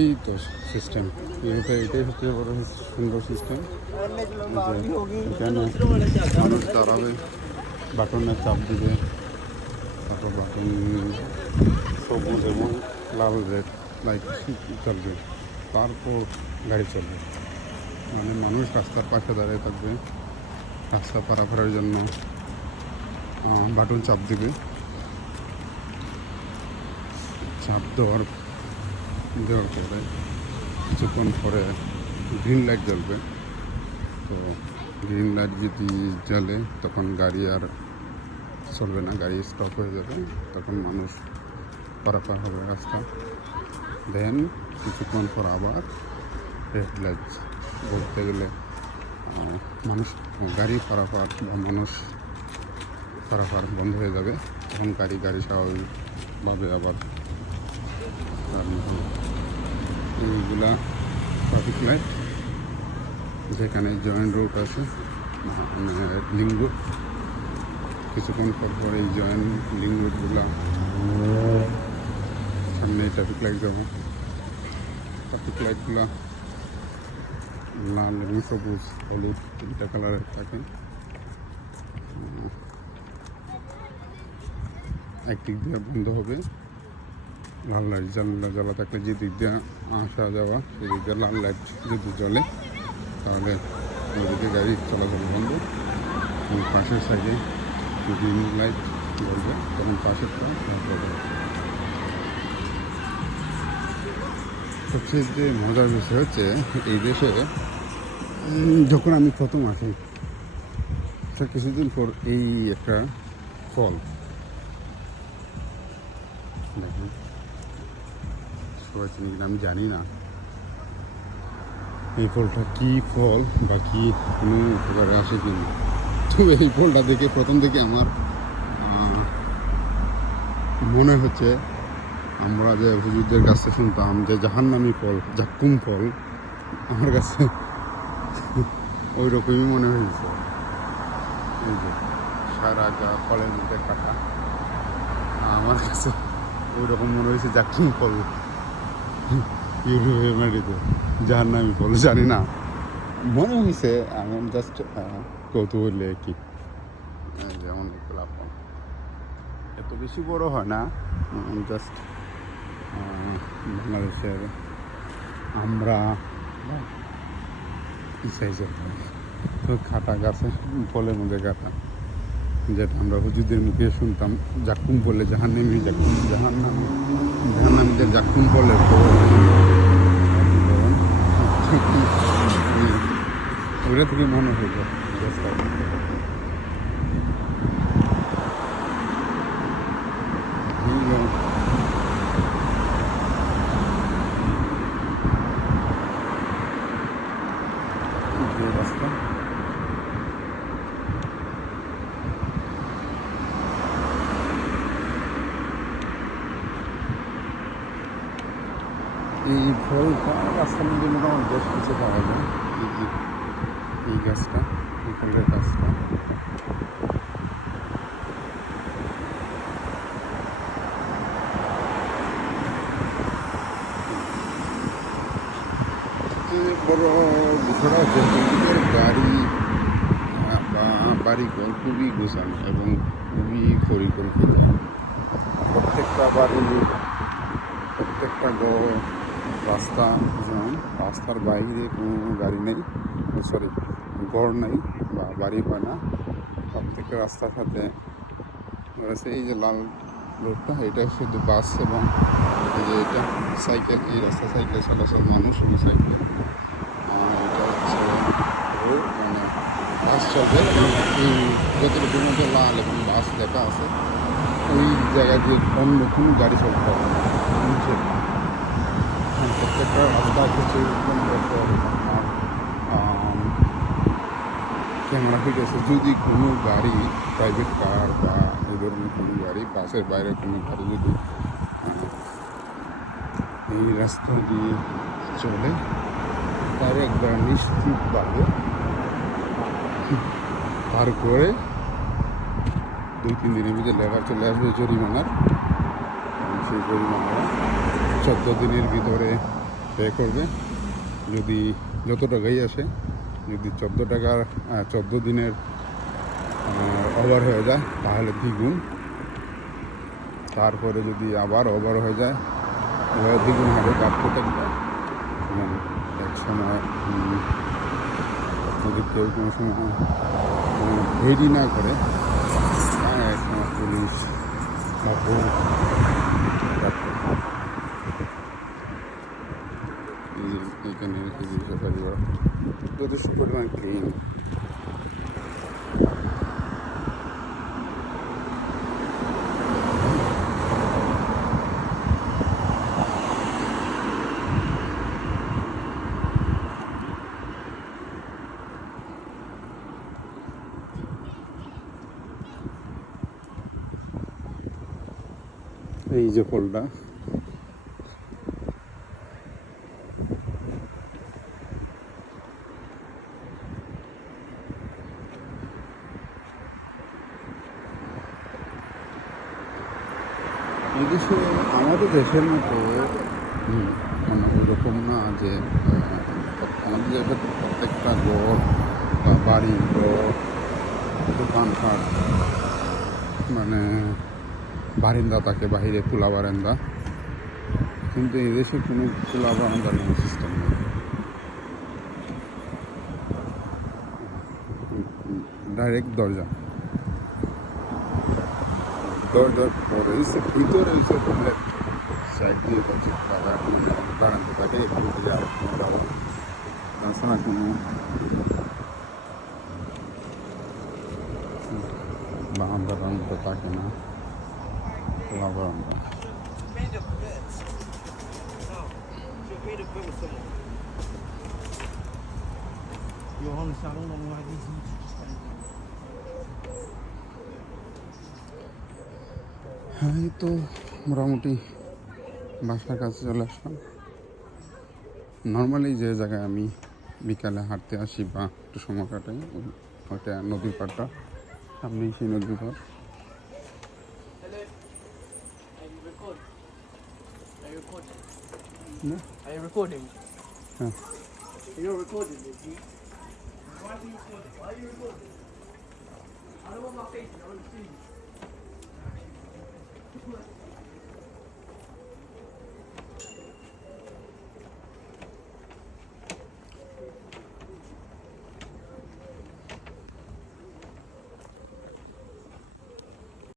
এই তো সিস্টেম ইউরোপে এটাই সবচেয়ে বড় সুন্দর সিস্টেম। এখানে মানুষ দাঁড়াবে, বাটনে চাপ দিবে, তারপর বাটন সবুজ এবং লাল রেড লাইট চলবে, তারপর গাড়ি চলবে। মানে মানুষ রাস্তার পাশে দাঁড়িয়ে থাকবে, রাস্তা পারাপারের জন্য বাটন চাপ দিবে, চাপ দেওয়ার পরে কিছুক্ষণ পরে গ্রিন লাইট জ্বলবে। তো গ্রিন লাইট যদি জ্বলে তখন গাড়ি আর চলবে না, গাড়ি স্টপ হয়ে যাবে, তখন মানুষ পারাপার হবে রাস্তা। দেন কিছুক্ষণ পর আবার রেড লাইট বলতে গেলে মানুষ গাড়ি পারাপার বা মানুষ পারাপার বন্ধ হয়ে যাবে, তখন গাড়ি স্বাভাবিকভাবে আবার এইগুলা ট্রাফিক লাইট। যেখানে জয়েন্ট রোড আছে লিঙ্ক রোড, কিছুক্ষণ পর এই জয়েন্ট লিঙ্ক রোডগুলা সামনে ট্রাফিক লাইট যাবো, ট্রাফিক লাইটগুলা লাল এবং সবুজ হলুদ তিনটা কালারের থাকে। একদিক দিয়ে বন্ধ হবে, লাল লাইট জ্বালা থাকলে যে দিক দিয়ে আসা যাওয়া সেদিক দিয়ে লাল লাইট যদি জ্বলে তাহলে ওইদিকে গাড়ি চলাচল বন্ধ। এবং পাশের সাইডে গ্রিন লাইট জ্বলবে তখন পাশেরটা জ্বলবে। সবচেয়ে যে মজার বিষয় হচ্ছে এই দেশে যখন আমি প্রথম আসি তার কিছুদিন পর এই একটা ফল দেখেন, সবাই চিনি কিনা আমি জানি না এই ফলটা কী ফল বা কী কোনো উপকারে আসে কিনা। তো এই ফলটা দেখে প্রথম থেকে আমার মনে হচ্ছে আমরা যে হুজুরদের কাছে শুনতাম যে জাহান্নামী ফল, জাক্কুম ফল, আমার কাছে ওই রকমই মনে হয়েছে। এই যে সারা গা ফলের মধ্যে কাটা, আমার কাছে ওই রকম মনে হয়েছে জাক্কুম ফল ইউরোপের মাটিতে, জাহান্নামী ফল জানি না, মনে হয়েছে। আমি জাস্ট কৌতূহলে কি যেমন গোলাপ ফল এত বেশি বড় হয় না, জাস্ট বাংলাদেশের আমরা সাইজের খাটা গাছে ফলের মধ্যে কাটা, যেটা আমরা হুজুরদের মুখে শুনতাম জাক্কুম বলে, জাহান্নামীদের জাক্কুম বলে। ওইটা থেকে মনে হইল রাস্তা। এই ফলটা রাস্তার মধ্যে মোটামুটি বেশ কিছু পাওয়া যায়। এই গাছটা, এই ফলের গাছটা বড় বিষয়টা হচ্ছে হিন্দুদের বাড়িঘর খুবই গোছানো এবং খুবই পরিকল্পিত। প্রত্যেকটা বাড়ি, প্রত্যেকটা রাস্তা, যেমন রাস্তার বাইরে কোনো গাড়ি নেই, ঘর নেই বা বাড়ি হয় না, প্রত্যেকটা রাস্তার সাথে রয়েছে। এই যে লাল রোডটা, এটা শুধু বাস এবং এই যে এটা সাইকেল, এই রাস্তা সাইকেল চলাচল, মানুষ এবং সাইকেল। এটা হচ্ছে রোড, মানে বাস চলবে। এই যতটুকুর মধ্যে লাল এবং বাস লেখা আছে ওই জায়গা দিয়ে অন্য কোনো গাড়ি চলতে হবে না। প্রত্যেকটা রাস্তা কিছু ক্যামেরা ফিট আছে, যদি কোনো গাড়ি, প্রাইভেট কার বা এই ধরনের কোনো গাড়ি, বাসের বাইরে কোনো গাড়ি যদি এই রাস্তা দিয়ে চলে তার একবার নিশ্চিতভাবে পার করে 2-3 দিনের ভিতরে লেবার চলে আসবে জরিমানার। সেই জরিমানা 14 দিনের ভিতরে পে করবে। যদি যত টাকাই আসে, যদি 14 দিনের ওভার হয়ে যায় তাহলে দ্বিগুণ, তারপরে যদি আবার ওভার হয়ে যায় তাহলে দ্বিগুণ হবে বাড়তে থাকবে। এবং এক সময় যদি কেউ কোনো সময় রেডি না করে এক সময় পুলিশ বা এখানে রেখে দিয়েছে পরিবার যথেষ্ট পরিমাণ ক্লিন। এই যে ফলটা এদেশে আমাদের দেশের মতো মানে ওইরকম না যে আমাদের দেশে প্রত্যেকটা ঘর বা বাড়ি ঘর দোকানপাট মানে বারিন্দা থাকে, বাহিরে খোলা বারান্দা, কিন্তু এদেশে কোনো খোলা বারান্দার কোনো সিস্টেম নেই। ডাইরেক্ট দরজার পরে ভিতরে সাইড দিয়ে বারান্দা থাকে, এখান থেকে তাছাড়া কোনো বারান্দা থাকে না, খোলা বারান্দা। হ্যাঁ, এই তো মোটামুটি বাসার কাছে চলে আসলাম। নর্মালি যে জায়গায় আমি বিকালে হাঁটতে আসি বা একটু সময় কাটাই, ওইটা নদীর পাড়টা, সামনেই সেই নদীর পাড়। Are you recording? হ্যাঁ, You're recording this, you? Why are you recording? Why are you recording? I don't want my face, I want to see you.